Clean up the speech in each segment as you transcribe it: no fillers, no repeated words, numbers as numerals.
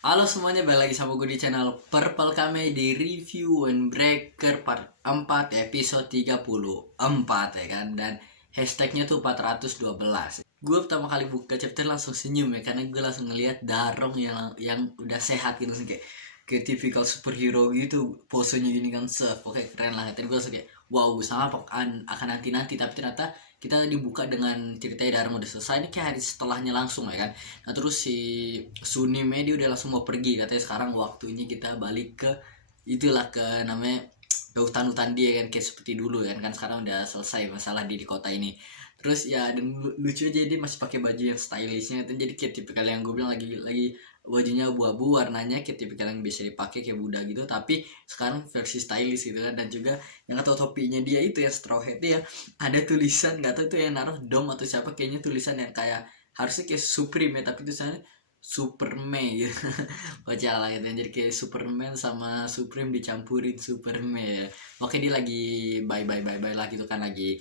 Halo semuanya, balik lagi sama gue di channel Purple Kame di Review and Breaker part 4 episode 34 ya kan. Dan hashtagnya tuh 412. Gue pertama kali buka chapter langsung senyum ya, karena gue langsung ngeliat Darong yang udah sehat gitu, kayak typical superhero gitu, posenya gini kan, oke keren lah. Dan gue langsung kayak wow, gue sama akan nanti tapi ternyata kita dibuka dengan ceritanya Darong udah selesai. Ini kayak hari setelahnya langsung ya kan. Nah terus si Suni Medi udah langsung mau pergi, katanya sekarang waktunya kita balik ke itulah, ke namanya ke hutan-hutan dia kan, kayak seperti dulu kan sekarang udah selesai masalah di kota ini. Terus ya, dan lucu aja dia masih pakai baju yang stylishnya itu, jadi kayak tipikal yang gue bilang, lagi bajunya abu-abu, warnanya kayak tipikal yang bisa dipakai kayak Buddha gitu, tapi sekarang versi stylish gitu kan. Dan juga yang atau topinya dia itu ya, straw hat dia, ada tulisan, nggak tahu itu yang naruh Dom atau siapa, kayaknya tulisan yang kayak harusnya kayak Supreme ya, tapi tulisannya Superman gitu. Kocak lah gitu, jadi kayak Superman sama Supreme dicampurin Superman ya. Oke, dia lagi bye lah gitu kan, lagi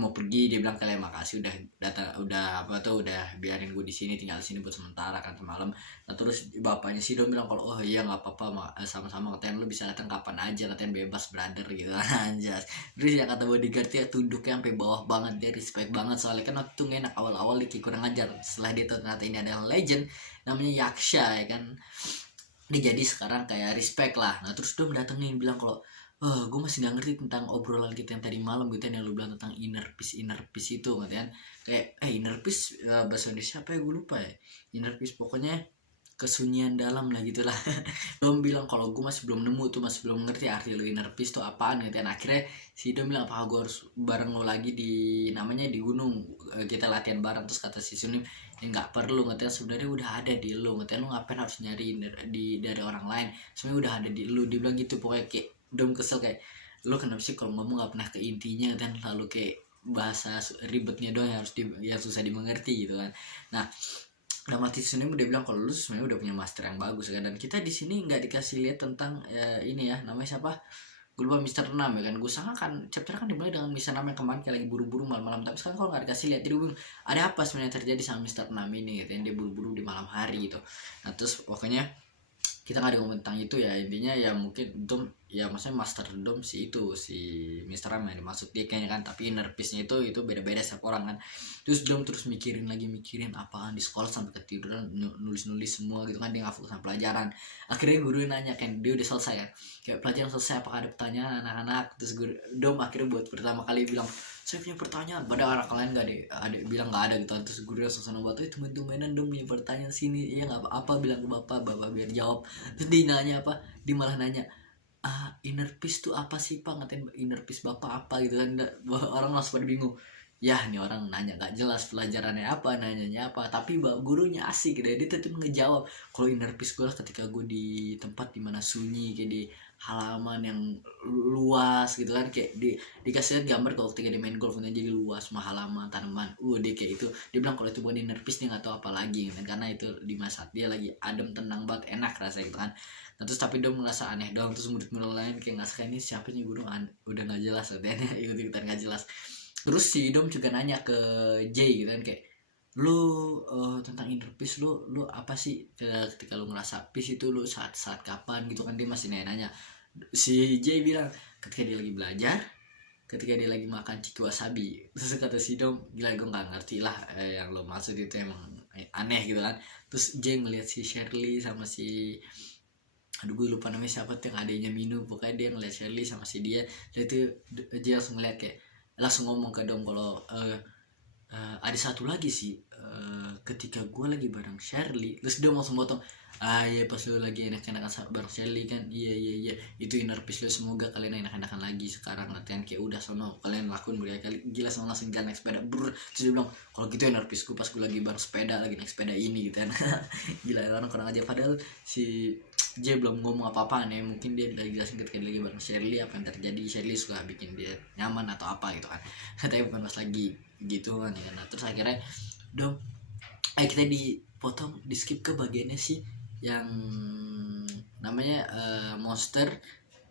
mau pergi. Dia bilang kalian makasih udah apa tuh, udah biarin gue di sini, tinggal di sini buat sementara kan malam. Nah terus bapaknya si Dom bilang kalau oh iya nggak apa-apa, sama-sama, katanya lu bisa datang kapan aja, katanya bebas brother gitu kan. Anjas. Terus ya kata bodyguard ya, tunduknya sampai bawah banget, dia respect banget, soalnya kan waktu itu gak enak awal-awal dia kurang ajar. Setelah dia tahu ternyata ini adalah legend namanya Yaksha ya kan, dia jadi sekarang kayak respect lah. Nah terus Dom datengin bilang kalau gue masih nggak ngerti tentang obrolan kita yang tadi malam gitu, yang lu bilang tentang inner peace itu katanya. Kayak inner peace, bahasa Indonesia apa ya, gue lupa ya. Inner peace pokoknya kesunyian dalam lah gitulah. Dom bilang kalau gue masih belum nemu tuh, masih belum ngerti arti lu inner peace tuh apaan gitu. Dan akhirnya si Dom bilang apakah gue harus bareng lo lagi di namanya di gunung, kita latihan bareng. Terus kata si Sunim, ya nggak perlu, katanya sebenarnya udah ada di lo, katanya lu ngapain harus nyari dari orang lain, sebenarnya udah ada di lo. Dia bilang gitu. Pokoknya kayak Dom kesel, kayak lo kenapa sih kalau ngomong nggak pernah ke intinya, dan lalu kayak bahasa ribetnya doang yang harus yang susah dimengerti gitu kan. Nah dalam arti sini dia bilang kalau lu sebenarnya udah punya master yang bagus kan. Dan kita di sini nggak dikasih lihat tentang ini ya, namanya siapa, gue lupa, Mister 6 ya kan. Gue sangka kan chapter kan dimulai dengan Mister 6 yang kemarin kayak lagi buru-buru malam-malam, tapi sekarang kalau nggak dikasih lihat, jadi gue ada apa sebenarnya terjadi sama Mister 6 ini gitu, yang dia buru-buru di malam hari gitu. Nah terus pokoknya kita nggak ada ngomong tentang itu ya. Intinya ya mungkin Dom ya, maksudnya Master Dom si itu, si Mister Ram yang dimaksud dia kayaknya kan. Tapi inner peace-nya itu beda-beda setiap orang kan. Terus Dom terus mikirin apaan di sekolah sampai ketiduran, nulis-nulis semua gitu kan. Dia nggak fokus sama pelajaran. Akhirnya guru nanya kan, dia udah selesai ya, kayak pelajaran selesai, apakah ada pertanyaan anak-anak. Terus Dom akhirnya buat pertama kali bilang saya punya pertanyaan, pada orang lain gak ada bilang nggak ada gitu. Terus guru langsung seneng banget, temen-temenan Dom punya pertanyaan sini ya, nggak apa-apa, bilang ke bapak biar jawab. Terus dia nanya apa, dia malah nanya inner peace tuh apa sih pak, ngatain inner peace bapak apa gitu kan. Orang langsung pada bingung, ya ini orang nanya gak jelas pelajarannya apa, nanyanya apa. Tapi gurunya asik gitu, dia tetap ngejawab kalau inner peace gue ketika gue di tempat dimana sunyi, kayak di halaman yang luas gitu kan, kayak dikasih lihat gambar kalau ketika dia main golf kan, jadi luas, mah halaman tanaman, dia kayak itu. Dia bilang kalau itu bukan inner peace dia nggak tahu apa lagi kan, karena itu di masa dia lagi adem, tenang banget, enak rasanya gitu kan. Nah, terus tapi dia merasa aneh doang. Terus murid-murid lain kayak nggak suka, ini siapa nih guru, udah nggak jelas katanya. Ikut-ikutan nggak jelas. Terus si Dom juga nanya ke Jay gitu kan, kayak lu tentang inner peace, lu apa sih ketika lu ngerasa peace itu, lu saat kapan gitu kan. Dia masih nanya-nanya. Si Jay bilang ketika dia lagi belajar, ketika dia lagi makan ciki wasabi. Terus kata si Dom, gila gue nggak ngerti lah, yang lo maksud itu emang aneh gitu kan. Terus Jay ngeliat si Shirley sama si, aduh gue lupa namanya siapa tuh, yang adanya minum. Pokoknya dia ngeliat Shirley sama si dia tuh, dia langsung ngeliat, kayak langsung ngomong ke Dom kalau ada satu lagi sih, ketika gue lagi bareng Shirley. Terus dia langsung potong, ya pas lu lagi enak-enakan bareng Shirley kan, iya itu inner peace lu, semoga kalian enak-enakan lagi sekarang latihan, kayak udah sono kalian lakuin berapa kali, gila sama langsung jalan naik sepeda brr. Terus dia bilang kalau gitu inner peace gue pas gue lagi bareng sepeda, lagi naik sepeda ini gitu kan. Gila, orang kurang aja. Padahal si J belum ngomong apa-apa nih, mungkin dia lagi jelasin ketika dia lagi bareng Shirley apa yang terjadi. Shirley suka bikin dia nyaman atau apa gitu kan. Tapi bukan pas lagi gitu kan ya. Nah terus akhirnya Dom kita dipotong, di skip ke bagiannya sih yang namanya monster,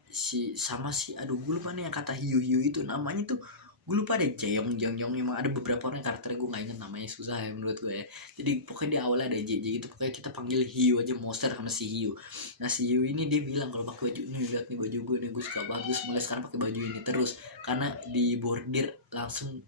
si sama si, aduh gue lupa nih yang kata hiu hiu itu namanya tuh, gue lupa deh, Jeong Jeong Jeong, emang ada beberapa orang karakternya gue nggak inget namanya, susah ya menurut gue ya. Jadi pokoknya di awalnya ada JJ gitu, pokoknya kita panggil Hiu aja, monster sama si Hiu. Nah si Hiu ini dia bilang kalau pakai baju ini, lihat nih baju gue nih, gue suka bagus, mulai sekarang pakai baju ini terus, karena di bordir langsung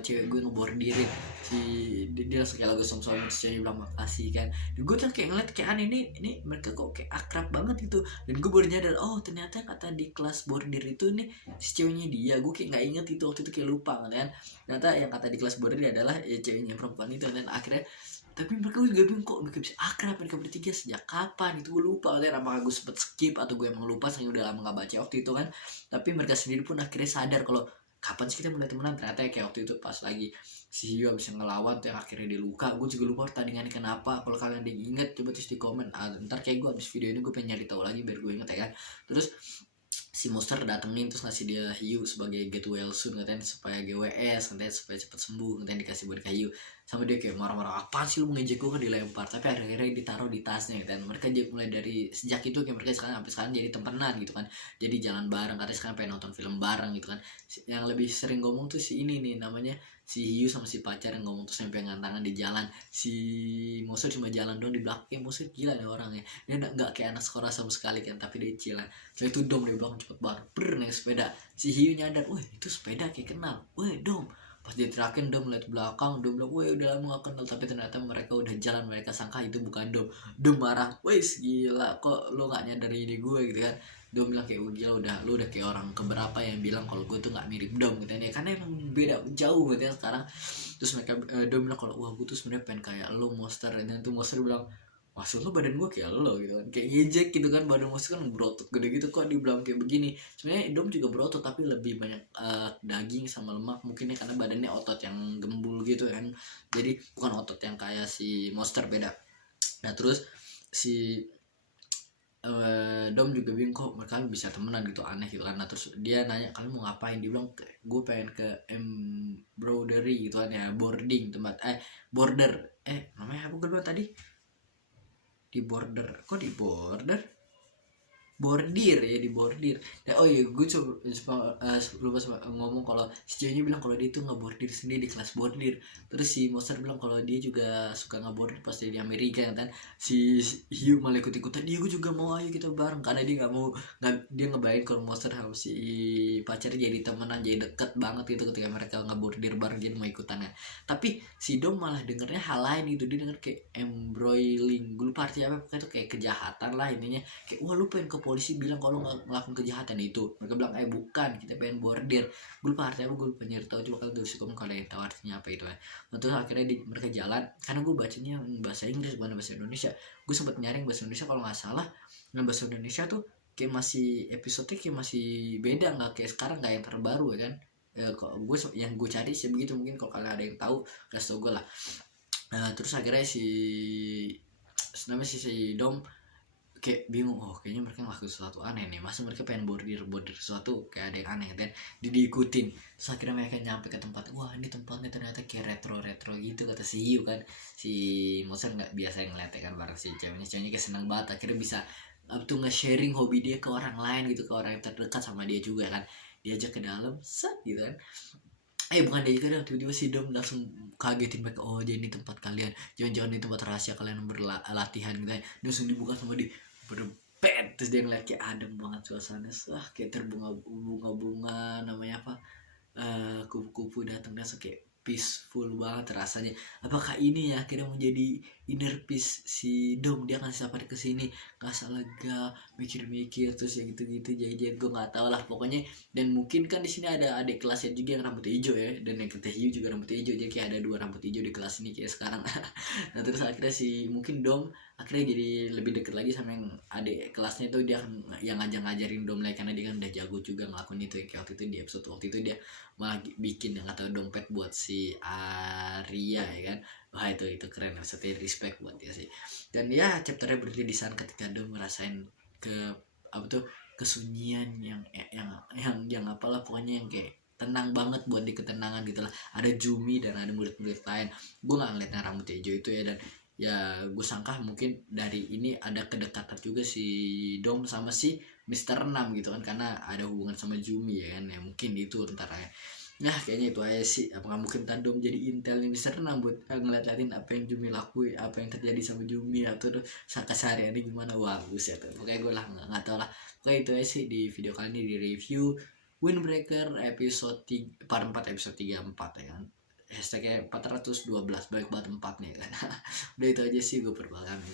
cewek gue ngebordirin si dia langsung kayak lagu song-song, si cewek bilang makasih kan. Dan gue tuh kayak ngeliat kayak aneh, ini mereka kok kayak akrab banget gitu. Dan gue baru nyadar, oh ternyata kata di kelas bordir itu nih si ceweknya dia, gue kayak nggak inget itu waktu itu, kayak lupa kan. Ternyata yang kata di kelas border adalah ya ceweknya perempuan itu. Dan akhirnya tapi mereka juga bingung kok mereka bisa akrab mereka bertiga sejak kapan, itu gue lupa kan. Apakah gue sempet skip atau gue emang lupa saking udah lama gak baca waktu itu kan. Tapi mereka sendiri pun akhirnya sadar kalau kapan sih kita mulai temenan. Ternyata kayak waktu itu pas lagi si Hyo bisa ngelawan tuh yang akhirnya dia luka. Gue juga lupa pertandingannya kenapa. Kalau kalian ada yang inget coba tulis di komen. Ntar kayak gue abis video ini gue pengen nyari tahu lagi biar gue inget ya kan. Terus si monster datengin terus ngasih dia Hiu sebagai get well soon, katanya supaya GWS, katanya supaya cepet sembuh, katanya dikasih boneka Hiu. Sama dia kayak marah-marah, apa sih lu ngejek gue, kan dilempar. Tapi akhirnya ditaruh di tasnya gitu kan. Mereka mulai dari sejak itu kayak mereka sekarang sampai sekarang jadi temenan gitu kan, jadi jalan bareng, katanya sekarang pengen nonton film bareng gitu kan. Yang lebih sering ngomong tuh si ini nih, namanya si Hiu sama si pacar yang ngomong tuh sampai tangan di jalan. Si monster cuma jalan doang di belakang. Monster gila nih orangnya, dia nggak kayak anak sekolah sama sekali kan, tapi dia chill. Soalnya itu Dom dari belakang cepet banget, naik sepeda. Si Hiu nyadar, wah itu sepeda kayak kenal, wah Dom. Pas dia teriakin, Dom lihat belakang, Dom bilang, wah udah lama gak kenal. Tapi ternyata mereka udah jalan, mereka sangka itu bukan Dom. Dom marah, wes gila kok lo gak nyadar ini gue gitu kan. Dom bilang kayak, gila lu udah kayak orang keberapa yang bilang kalau gue tuh gak mirip Dom gitu ya, karena emang beda jauh gitu ya sekarang. Terus mereka Dom bilang kalau wah gue tuh sebenarnya pengen kayak lo monster. Dan tuh monster bilang, maksud lo badan gue kayak lo gitu kan, kayak ngejek gitu kan, badan monster kan berotot gede gitu, kok dibilang kayak begini. Sebenarnya Dom juga berotot tapi lebih banyak daging sama lemak mungkin ya, karena badannya otot yang gembul gitu kan, jadi bukan otot yang kayak si monster, beda. Nah terus si Dom juga bingung kok mereka bisa temenan gitu, aneh gitu kan. Nah terus dia nanya, kalian mau ngapain? Dia bilang, gue pengen ke embroidery gitu kan ya, boarding tempat border namanya apa gue bilang tadi, di border, kok di border, bordir ya, di bordir. Oh iya, gue lupa ngomong kalau si ceweknya bilang kalau dia itu ngebordir sendiri di kelas bordir. Terus si monster bilang kalau dia juga suka ngebordir pas dia di Amerika kan. Si Hugh malah ikut-ikutan, dia gue juga mau, ayo kita bareng, karena dia dia ngebayangin kalau monster sama si pacar jadi temenan, jadi deket banget gitu ketika mereka ngebordir bareng, jadi mau ikutan kan. Tapi si Dom malah dengernya hal lain gitu, dia denger kayak embroiling, gue lupa artinya apa, pokoknya itu kayak kejahatan lah intinya. Kayak, wah lu pengen ke polisi bilang kalau ngelakuin kejahatan itu. Mereka bilang bukan, kita pengen bordir. Gue lupa artinya apa, gue lupa nyari tahu, coba kalian tulis komen kalau yang tahu artinya apa itu ya. Nah, terus akhirnya mereka jalan, karena gue bacanya bahasa Inggris bukan bahasa Indonesia. Gue sempat nyaring bahasa Indonesia kalau nggak salah. Nah bahasa Indonesia tuh kayak masih episode kayak masih beda, nggak kayak sekarang, nggak yang terbaru ya kan. Kok gue yang gue cari sih begitu, mungkin kalau kalian ada yang tahu kasih tau gue lah. Terus akhirnya namanya si Dom kayak bingung, oh kayaknya mereka ngelakuin sesuatu aneh nih, masa mereka pengen bordir sesuatu kayak ada yang aneh dan diikutin. Terus akhirnya mereka nyampe ke tempat, wah ini tempatnya ternyata kayak retro gitu, kata si Hiu kan. Si monster nggak biasa ngeliatnya kan bareng si ceweknya kayak seneng banget, akhirnya bisa tuh nge-sharing hobi dia ke orang lain gitu, ke orang yang terdekat sama dia juga kan. Diajak ke dalam, set gitu kan. Bukan dia juga, tiba-tiba si Dom langsung kagetin mereka, oh jadi ini tempat kalian, jangan-jangan ini tempat rahasia kalian berlatihan gitu ya. Dia langsung dibuka sama dia, berbet. Terus dia ngeliat kayak adem banget suasana, kayak terbunga-bunga, namanya apa, kupu-kupu datang, langsung kayak peaceful banget rasanya. Apakah ini ya akhirnya menjadi inner peace si Dom, dia ngasih apa ke sini, nggak salah gak mikir-mikir terus ya gitu-gitu, jadi gue nggak tahu lah pokoknya. Dan mungkin kan di sini ada adik kelasnya juga yang rambutnya hijau ya, dan yang kata Hiu juga rambutnya hijau, jadi kayak ada 2 rambut hijau di kelas ini kayak sekarang. Nah terus akhirnya mungkin Dom akhirnya jadi lebih deket lagi sama yang adik kelasnya itu, dia yang ngajarin Dom lagi, karena dia kan udah jago juga ngelakuin itu ya. Kayak waktu itu di episode waktu itu dia malah bikin yang kata dompet buat si Arya ya kan. Wah itu keren, maksudnya respect buat dia sih. Dan ya chapternya berarti di sana ketika Dom ngerasain kesunyian yang apalah pokoknya, yang kayak tenang banget buat di ketenangan gitu lah. Ada Jumi dan ada murid-murid lain. Gue nggak ngeliat yang rambutnya hijau itu ya, dan ya gue sangka mungkin dari ini ada kedekatan juga si Dom sama si Mr. 6 gitu kan, karena ada hubungan sama Jumi ya kan, ya mungkin itu ntar ya. Nah kayaknya itu aja sih. Apakah mungkin Tandom jadi intel yang bisa renang buat ngeliat-liatin apa yang Jumi lakuin, apa yang terjadi sama Jumi atau kesehariannya gimana. Wah buset tuh. Pokoknya gue lah nggak tahu lah. Pokoknya itu aja sih di video kali ini, di review Windbreaker episode 3, part 4 episode 34 ya kan. Hashtagnya 412, baik banget 4 nih kan. Udah itu aja sih, gue Purple Kami.